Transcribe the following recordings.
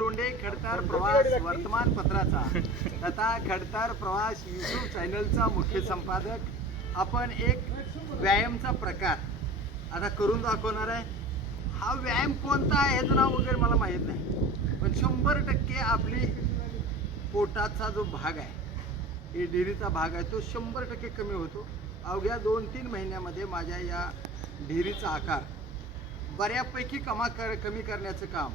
लोंढे खडतार प्रवास वर्तमानपत्राचा. तथा खडतार प्रवास यूट्यूब चॅनलचा मुख्य संपादक. आपण एक व्यायामचा प्रकार आता करून दाखवणार आहे. हा व्यायाम कोणता आहे याचं नाव वगैरे मला माहीत नाही. पण शंभर टक्के आपली पोटाचा जो भाग आहे हे डेअरीचा भाग आहे तो शंभर टक्के कमी होतो. अवघ्या दोन तीन महिन्यामध्ये माझ्या या डेअरीचा आकार बऱ्यापैकी कमा कर कमी करण्याचं काम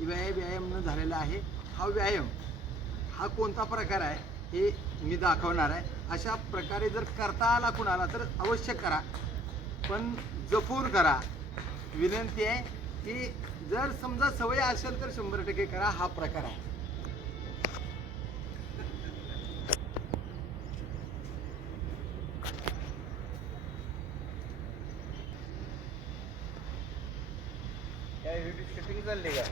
व्यायाम व्यायामनं झालेला आहे. हा व्यायाम हा कोणता प्रकार आहे हे मी दाखवणार आहे. अशा प्रकारे जर करता आला कुणाला तर अवश्य करा. पण जपून करा. विनंती आहे की जर समजा सवय असेल तर शंभर टक्के करा. हा प्रकार आहे. काय व्हिडिओ शूटिंग चालली का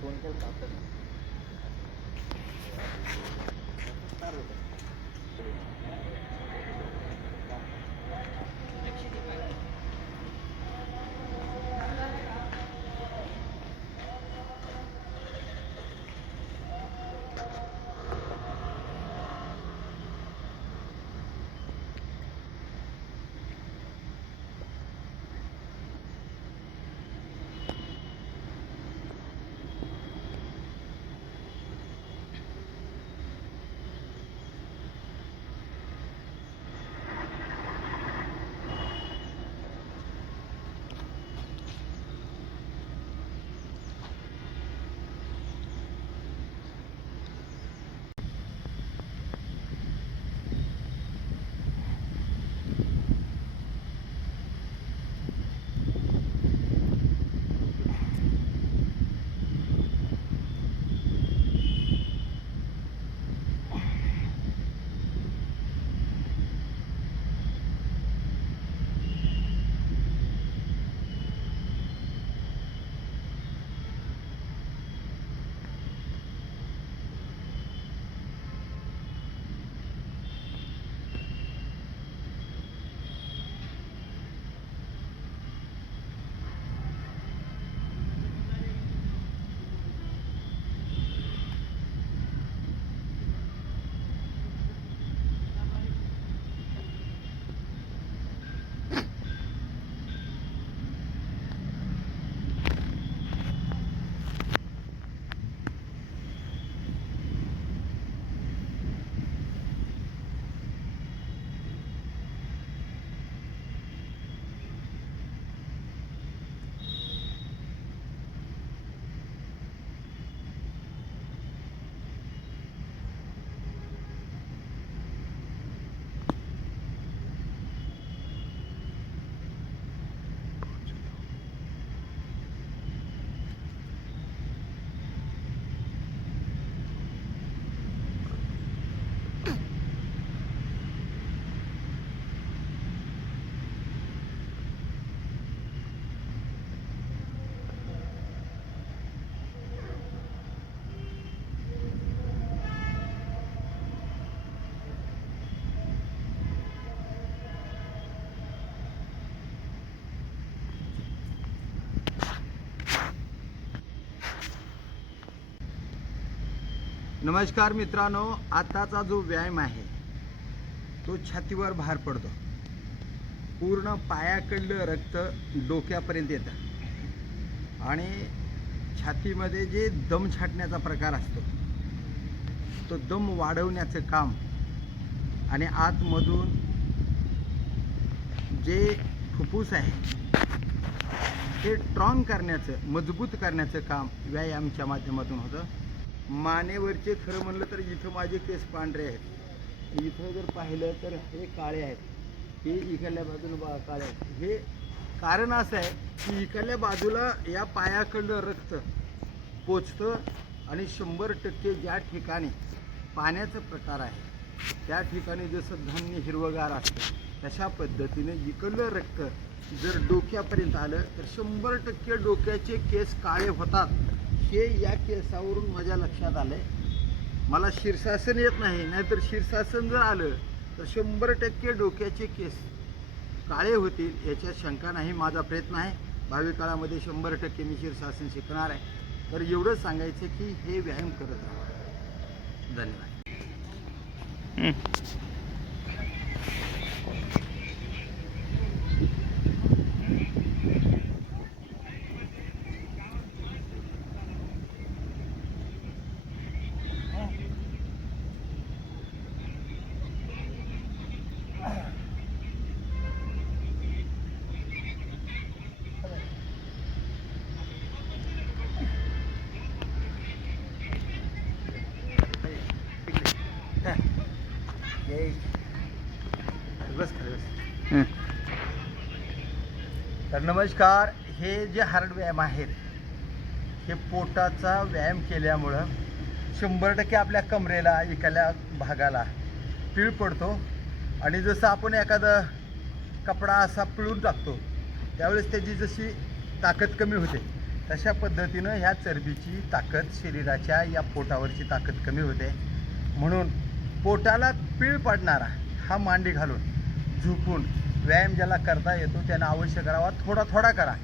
फोन केला नमस्कार मित्रांनो आताचा जो व्यायाम आहे तो छातीवर भार पडतो. पूर्ण पायाकडलं रक्त डोक्यापर्यंत येतं. आणि छातीमध्ये जे दम छाटण्याचा प्रकार असतो तो दम वाढवण्याचं काम आणि आतमधून जे फुफ्फूस आहे ते स्ट्रॉंग करण्याचं मजबूत करण्याचं काम व्यायामच्या माध्यमातून होतं. मानेवरचे खरं म्हणलं तर इथं माझे केस पांढरे आहेत. इथं जर पाहिलं तर हे काळे आहेत. हे इकडल्या बाजूला बा काळे आहेत. हे कारण असं आहे की इकडल्या बाजूला या पायाकडलं रक्त पोचतं आणि शंभर टक्के ज्या ठिकाणी पाण्याचा प्रकार आहे त्या ठिकाणी जसं धान्य हिरवगार असतं तशा पद्धतीने इकडलं रक्त जर डोक्यापर्यंत आलं तर शंभर टक्के डोक्याचे केस काळे होतात. हे या केसावरून माझ्या लक्षात आलंय. मला शीर्षासन येत नाही नाहीतर शीर्षासन जर आलं तर शंभर टक्के डोक्याचे केस काळे होतील याच्यात शंका नाही माझा प्रयत्न आहे. भावी काळामध्ये शंभर टक्के मी शीर्षासन शिकणार आहे. तर एवढंच सांगायचं की हे व्यायाम करत राहा. धन्यवाद. तर नमस्कार हे जे हार्ड व्यायाम आहेत हे पोटाचा व्यायाम केल्यामुळं शंभर टक्के आपल्या कमरेला एखाद्या भागाला पीळ पडतो. आणि जसं आपण एखादा कपडा असा पिळून टाकतो त्यावेळेस त्याची जशी ताकद कमी होते तशा पद्धतीनं ह्या चरबीची ताकद शरीराच्या या पोटावरची ताकद कमी होते. म्हणून पोटाला पीळ पडणारा हा मांडी घालून झुकून व्यायाम ज्याला करता येतो त्यानं अवश्य करावा. थोडा थोडा करा.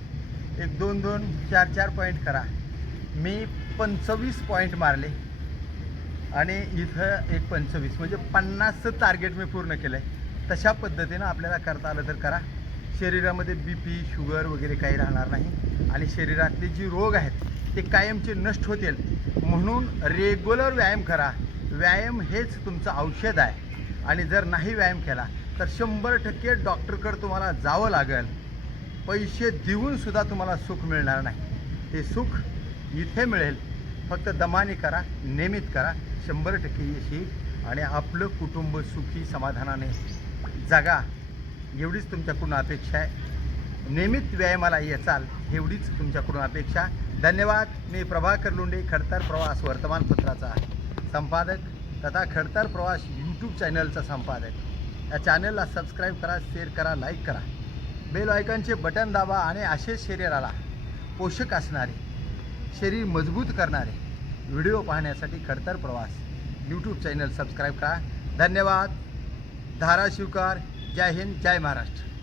एक दोन दोन चार चार पॉईंट करा. मी पंचवीस पॉईंट मारले. आणि इथं एक पंचवीस म्हणजे पन्नासचं टार्गेट मी पूर्ण केलं आहे तशा पद्धतीनं आपल्याला करता आलं तर करा. शरीरामध्ये बी पी शुगर वगैरे काही राहणार नाही. आणि शरीरातले जी रोग आहेत ते कायमचे नष्ट होतील. म्हणून रेग्युलर व्यायाम करा. व्यायाम हेच तुमचं औषध आहे. आणि जर नाही व्यायाम केला तर शंभर टक्के डॉक्टरकडे तुम्हाला जावं लागेल. पैसे देऊन सुद्धा तुम्हाला सुख मिळणार नाही. ते सुख इथे मिळेल. फक्त दमाने करा नियमित करा. शंभर टक्के यश आणि आपलं कुटुंब सुखी समाधानाने जगा. एवढीच तुमच्याकडून अपेक्षा आहे. नियमित व्यायामाला येचाल एवढीच तुमच्याकडून अपेक्षा. धन्यवाद. मी प्रभाकर लोंढे खडतर प्रवास वर्तमानपत्राचा आहे. संपादक तथा खडतर प्रवास यूट्यूब चॅनलचा संपादक. या चॅनलला सबस्क्राईब करा शेअर करा लाईक करा. बेल आयकॉनचे बटन दाबा आणि असेच शरीराला पोषक असणारे शरीर मजबूत करणारे व्हिडिओ पाहण्यासाठी खडतर प्रवास यूट्यूब चॅनल सबस्क्राईब करा. धन्यवाद. धाराशिवकार. जय हिंद. जय महाराष्ट्र.